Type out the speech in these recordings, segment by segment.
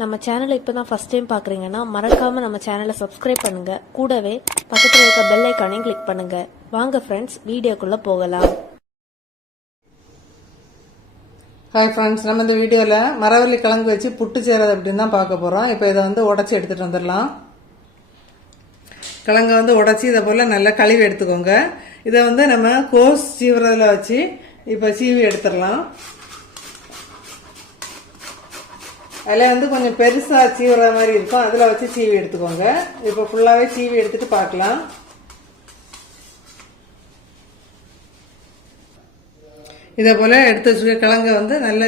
நம்ம சேனலை இப்போ தான் ஃபஸ்ட் டைம் பார்க்குறீங்கன்னா மறக்காமல் நம்ம சேனலை சப்ஸ்கிரைப் பண்ணுங்கள் கூடவே பக்கத்தில் இருக்க பெல் ஐக்கானையும் கிளிக் பண்ணுங்கள் வாங்க ஃப்ரெண்ட்ஸ் வீடியோக்குள்ளே போகலாம். ஹாய் ஃப்ரெண்ட்ஸ் நம்ம இந்த வீடியோவில் மரவள்ளி கிழங்கு வச்சு புட்டு செய்கிறது அப்படின்னு தான் பார்க்க போகிறோம் இப்போ இதை வந்து உடச்சி எடுத்துகிட்டு வந்துடலாம். கிழங்கை வந்து உடச்சி இதை போல் நல்லா கழுவி எடுத்துக்கோங்க. இதை வந்து நம்ம கோஸ் சீவுறதில் வச்சு இப்போ சீவி எடுத்துடலாம். அதில் வந்து கொஞ்சம் பெருசாக சீவுற மாதிரி இருக்கும். அதில் வச்சு சீவி எடுத்துக்கோங்க. இப்போ ஃபுல்லாகவே சீவி எடுத்துட்டு பார்க்கலாம். இதே போல் எடுத்து வச்சுக்க கிழங்கை வந்து நல்ல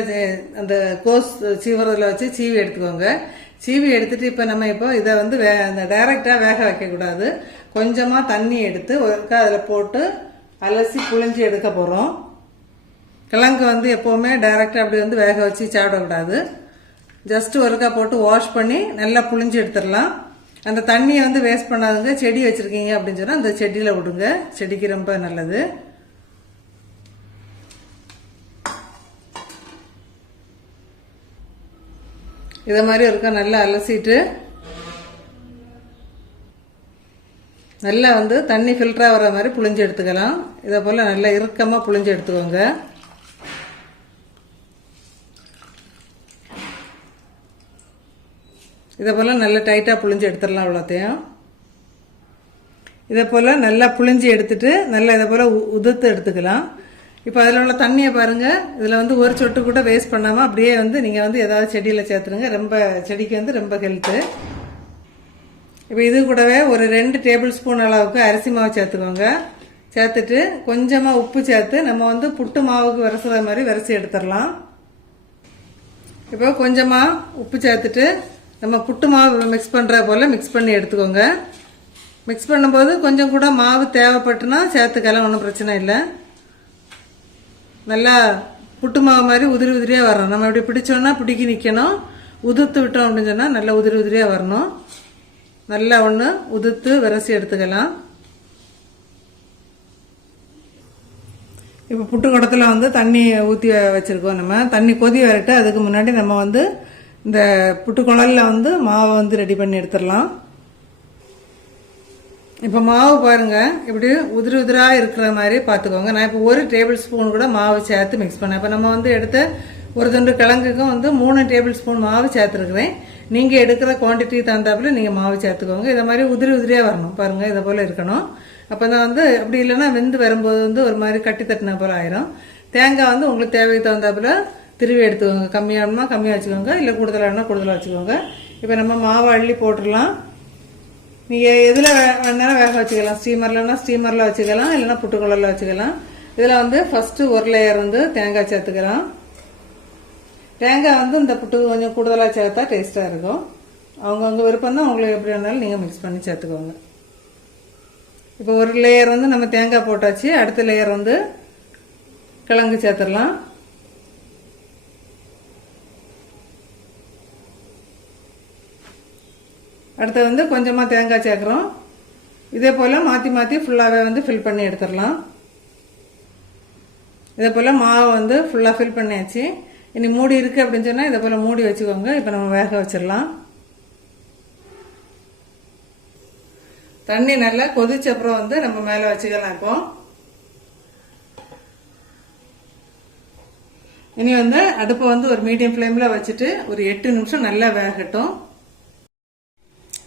அந்த கோஸ் சீவுறதில் வச்சு சீவி எடுத்துக்கோங்க. சீவி எடுத்துட்டு இப்போ நம்ம இப்போ இதை வந்து வே அந்த டைரெக்டாக வேக வைக்கக்கூடாது. கொஞ்சமாக தண்ணி எடுத்து ஒருக்கா அதில் போட்டு அலசி புழிஞ்சு எடுக்க போகிறோம் கிழங்கு வந்து எப்போவுமே டைரெக்டாக அப்படி வந்து வேக வச்சு சாப்பிடக்கூடாது. ஜஸ்ட் ஒருக்கா போட்டு வாஷ் பண்ணி நல்லா புளிஞ்சு எடுத்துடலாம். அந்த தண்ணியை வந்து வேஸ்ட் பண்ணாதுங்க. செடி வச்சுருக்கீங்க அப்படின்னு சொன்னால் அந்த செடியில் விடுங்க. செடிக்கு ரொம்ப நல்லது. இதை மாதிரி ஒருக்கா நல்லா அலசிட்டு நல்லா வந்து தண்ணி ஃபில்டர் ஆகிற மாதிரி புழிஞ்சு எடுத்துக்கலாம். இதை போல் நல்லா இறுக்கமாக புழிஞ்சு எடுத்துக்கோங்க. இதை போல் நல்லா டைட்டாக புழிஞ்சு எடுத்துடலாம் அவ்வளோத்தையும். இதை போல் நல்லா புழிஞ்சு எடுத்துட்டு நல்லா இதை போல் உ- உதுத்து எடுத்துக்கலாம். இப்போ அதில் உள்ள தண்ணியை பாருங்கள் இதில் வந்து ஒரு சொட்டு கூட வேஸ்ட் பண்ணாமல் அப்படியே வந்து நீங்கள் வந்து ஏதாவது செடியில் சேர்த்துருங்க ரொம்ப செடிக்கு வந்து ரொம்ப ஹெல்த்து இப்போ இது கூடவே ஒரு ரெண்டு டேபிள் ஸ்பூன் அளவுக்கு அரிசி மாவு சேர்த்துக்கோங்க. சேர்த்துட்டு கொஞ்சமாக உப்பு சேர்த்து நம்ம வந்து புட்டு மாவுக்கு விரசுற மாதிரி விரசி எடுத்துடலாம். இப்போ கொஞ்சமாக உப்பு சேர்த்துட்டு நம்ம புட்டு மாவு மிக்ஸ் பண்ணுற போல் மிக்ஸ் பண்ணி எடுத்துக்கோங்க. மிக்ஸ் பண்ணும்போது கொஞ்சம் கூட மாவு தேவைப்பட்டுனா சேர்த்துக்கலாம் ஒன்றும் பிரச்சனை இல்லை. நல்லா புட்டு மாவு மாதிரி உதிரி உதிரியாக வரணும். நம்ம இப்படி பிடிச்சோன்னா பிடிக்கி நிற்கணும் உதுத்து விட்டோம் அப்படின்னு சொன்னால் நல்லா உதிரி உதிரியாக வரணும். நல்லா ஒன்று உதுத்து விரசி எடுத்துக்கலாம். இப்போ புட்டு குடத்தில் வந்து தண்ணி ஊற்றி வச்சுருக்கோம் நம்ம. தண்ணி கொதி வரட்டு அதுக்கு முன்னாடி நம்ம வந்து இந்த புட்டு வந்து மாவை வந்து ரெடி பண்ணி எடுத்துடலாம். இப்போ மாவு பாருங்க இப்படி உதிரி உதிராக இருக்கிற மாதிரி பார்த்துக்கோங்க நான் இப்போ ஒரு டேபிள் ஸ்பூன் கூட மாவு சேர்த்து மிக்ஸ் பண்ணேன். இப்போ நம்ம வந்து எடுத்த ஒரு தொண்டு கிழங்குக்கும் வந்து மூணு டேபிள் ஸ்பூன் மாவு சேர்த்துருக்குறேன். நீங்கள் எடுக்கிற குவான்டிட்டி தகுந்தாப்புல நீங்கள் மாவு சேர்த்துக்கோங்க. இதை மாதிரி உதிரி உதிரியாக வரணும். பாருங்கள் இதை போல் இருக்கணும். அப்போ தான் வந்து அப்படி இல்லைன்னா வெந்து வரும்போது வந்து ஒரு மாதிரி கட்டி தட்டின போல் ஆயிரும். தேங்காய் வந்து உங்களுக்கு தேவைக்கு தகுந்தாப்புல திருவி எடுத்துக்கோங்க. கம்மியாகணுமா கம்மியாக வச்சுக்கோங்க. இல்லை கூடுதலாகனா கூடுதலாக வச்சுக்கோங்க. இப்போ நம்ம மாவை அள்ளி போட்டுடலாம். நீங்கள் எதில் வேணாலும் வேக வச்சுக்கலாம். ஸ்டீமர்லன்னா ஸ்டீமரில் வச்சுக்கலாம். இல்லைன்னா புட்டுக்குழலில் வச்சுக்கலாம். இதில் வந்து ஃபஸ்ட்டு ஒரு லேயர் வந்து தேங்காய் சேர்த்துக்கலாம். தேங்காய் வந்து இந்த புட்டு கொஞ்சம் கூடுதலாக சேர்த்தா டேஸ்ட்டாக இருக்கும். அவங்கவுங்க விருப்பம் தான் உங்களுக்கு எப்படி வேணாலும் நீங்கள் மிக்ஸ் பண்ணி சேர்த்துக்கோங்க. இப்போ ஒரு லேயர் வந்து நம்ம தேங்காய் போட்டாச்சு. அடுத்த லேயர் வந்து கிழங்கு சேர்த்துடலாம். அடுத்து வந்து கொஞ்சமாக தேங்காய் சேர்க்குறோம். இதே போல் மாற்றி மாற்றி ஃபுல்லாகவே வந்து ஃபில் பண்ணி எடுத்துடலாம். இதே போல் மாவை வந்து ஃபுல்லாக ஃபில் பண்ணியாச்சு. இனி மூடி இருக்குது அப்படின்னு சொன்னால் இதே போல் மூடி வச்சுக்கோங்க. இப்போ நம்ம வேக வச்சிடலாம். தண்ணி நல்லா கொதிச்ச அப்புறம் வந்து நம்ம மேலே வச்சுக்கலாம் இப்போ. இனி வந்து அடுப்பை வந்து ஒரு மீடியம் ஃப்ளேமில் வச்சுட்டு ஒரு எட்டு நிமிஷம் நல்லா வேகட்டும்.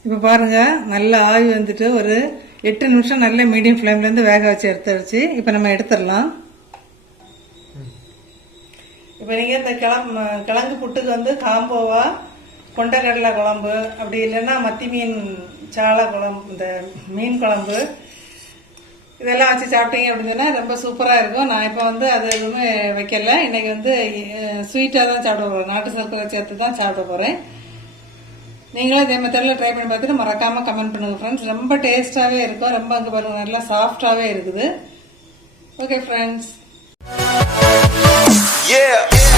இப்போ பாருங்கள் நல்ல ஆவி வந்துட்டு ஒரு எட்டு நிமிஷம் நல்ல மீடியம் ஃப்ளேம்லேருந்து வேக வச்சு எடுத்துருச்சு இப்போ நம்ம எடுத்துடலாம். இப்போ நீங்கள் இந்த கிளம்பு கிழங்கு புட்டுக்கு வந்து காம்போவா கொண்டக்கடலை குழம்பு அப்படி இல்லைன்னா மத்தி மீன் சாலை குழம்பு இந்த மீன் குழம்பு இதெல்லாம் வச்சு சாப்பிட்டீங்க அப்படின்னு சொன்னால் ரொம்ப சூப்பராக இருக்கும். நான் இப்போ வந்து அது எதுவுமே வைக்கல. இன்றைக்கி வந்து ஸ்வீட்டாக தான் சாப்பிட போகிறேன் நாட்டு சர்க்கரை சேர்த்து தான் சாப்பிட போகிறேன் நீங்களும் இதே மெத்தடில் ட்ரை பண்ணி பார்த்துட்டு மறக்காமல் கமெண்ட் பண்ணுங்கள் ஃப்ரெண்ட்ஸ் ரொம்ப டேஸ்ட்டாகவே இருக்கும். ரொம்ப அங்கே பாருங்கள் நல்லா சாஃப்டாகவே இருக்குது. Okay friends Yeah.